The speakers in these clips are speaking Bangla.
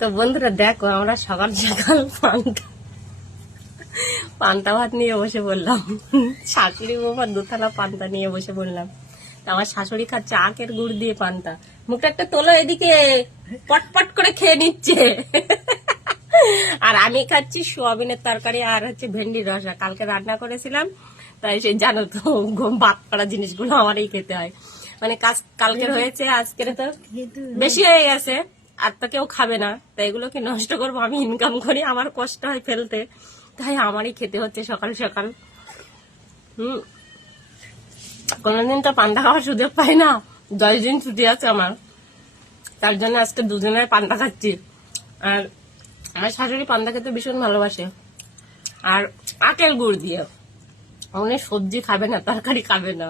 তো বন্ধুরা দেখো, আমরা সকাল সকাল পান্তা ভাত নিয়ে বসে বললাম। শাশুড়ি বাবা দুথালা পান্তা নিয়ে বসে বললাম। আমার শাশুড়ি খাচ্ছে আখের গুড় দিয়ে পান্তা। মুখটা একটা তোলো, এদিকে পটপট করে খেয়ে নিচ্ছে। আর আমি খাচ্ছি সোয়াবিনের তরকারি আর হচ্ছে ভেন্ডির রসা। কালকে রান্না করেছিলাম, তাই সেই জানো তো ভাত করা জিনিসগুলো আমারই খেতে হয়। মানে কালকের হয়েছে, আজকের তো বেশি হয়ে গেছে, আর তো কেউ খাবে না, তাই এগুলোকে নষ্ট করবো। আমি ইনকাম করি, আমার কষ্ট হয় ফেলতে, তাই আমারই খেতে হচ্ছে সকাল সকাল। কোনোদিন তো পান্তা খাওয়ার সুযোগ পাই না, 10 দিন ছুটি আছে আমার, তার জন্য আজকে দুজনের পান্তা খাচ্ছি। আর আমার শাশুড়ি পান্তা খেতে ভীষণ ভালোবাসে, আর আখের গুড় দিয়ে। উনি সবজি খাবে না, তরকারি খাবে না,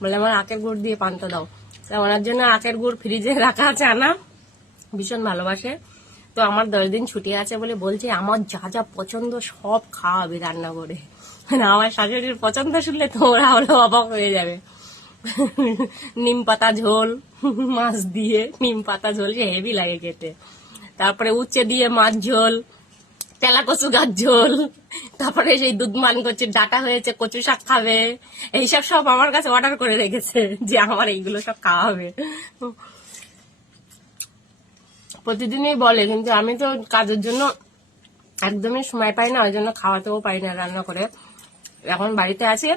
বলে আমার আখের গুড় দিয়ে পান্তা দাও। তা ওনার জন্য আখের গুড় ফ্রিজে রাখা আছে আনা, ভীষণ ভালোবাসে। তো আমার 10 দিন ছুটি আছে বলে বলছে আমার যা যা পছন্দ সব খাওয়াবে রান্না করে। মানে আমার শাশুড়ির পছন্দ শুনলে তোমরা হলো অবাক হয়ে যাবে। নিম পাতা ঝোল, মাছ দিয়ে নিম পাতা ঝোল, সে হেভি লাগে খেতে। তারপরে উচ্ছে দিয়ে মাছ ঝোল, তেলা কচু গাছ ঝোল, তারপরে সেই দুধ মান করছে ডাটা হয়েছে, কচু শাক খাবে, এইসব সব আমার কাছে অর্ডার করে রেখেছে যে আমার এইগুলো সব খাওয়া হবে। প্রতিদিনই বলে, কিন্তু আমি তো কাজের জন্য একদমই সময় পাই না, ওই জন্য খাওয়াতেও পারি না রান্না করে। এখন বাড়িতে আছে,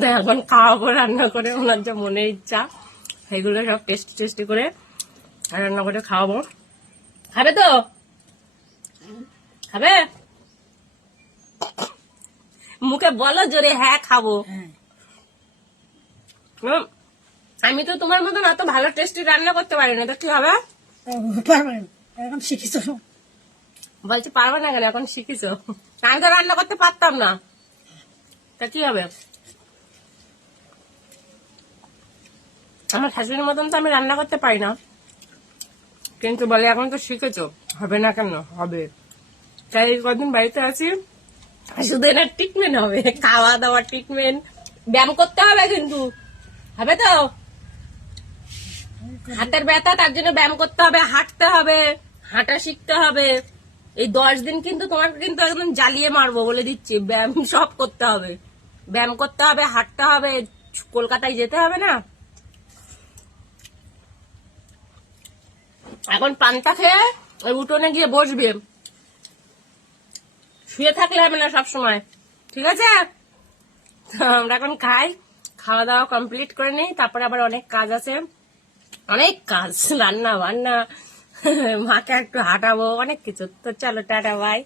তো এখন খাওয়াবো রান্না করে, ওনার যা মনের ইচ্ছা সেগুলো সব টেস্টি করে রান্না করে খাওয়াবো। খাবে তো? খাবে? মুখে বলো জোরে, হ্যাঁ খাবো। আমি তো তোমার মতন এত ভালো টেস্টি রান্না করতে পারি না, তো কি হবে? এখন শিখেছো? বলছি পারবো না কেন, এখন শিখেছো? আমি তো রান্না করতে পারতাম না, তা কি হবে? আমার শাশুড়ির মতন তো আমি রান্না করতে পারি না, কিন্তু বলে এখন তো শিখেছো, হবে না কেন? হবে। তাই কদিন বাড়িতে আছি, শুধু এনার ট্রিটমেন্ট হবে, খাওয়া দাওয়া ট্রিটমেন্ট, ব্যায়াম করতে হবে কিন্তু। হবে তো? হাতের ব্যথা, তার জন্য ব্যায়াম করতে হবে, হাঁটতে হবে, হাঁটা শিখতে হবে। এই 10 দিন কিন্তু তোমাকে কিন্তু একদম জ্বালিয়ে মারবো বলে দিচ্ছি। ব্যায়াম সব করতে হবে, ব্যায়াম করতে হবে, হাঁটতে হবে, কলকাতায় যেতে হবে না। এখন পান্তা খেয়ে ওই উঠোনে গিয়ে বসবে, শুয়ে থাকলে হবে না সবসময়, ঠিক আছে? তো আমরা এখন খাই, খাওয়া দাওয়া কমপ্লিট করে নিই, তারপরে আবার অনেক কাজ আছে, অনেক কাজ, রান্না বান্না, মাকে একটু হাঁটাবো, অনেক কিছু। তো চলো, টাটা, বাই।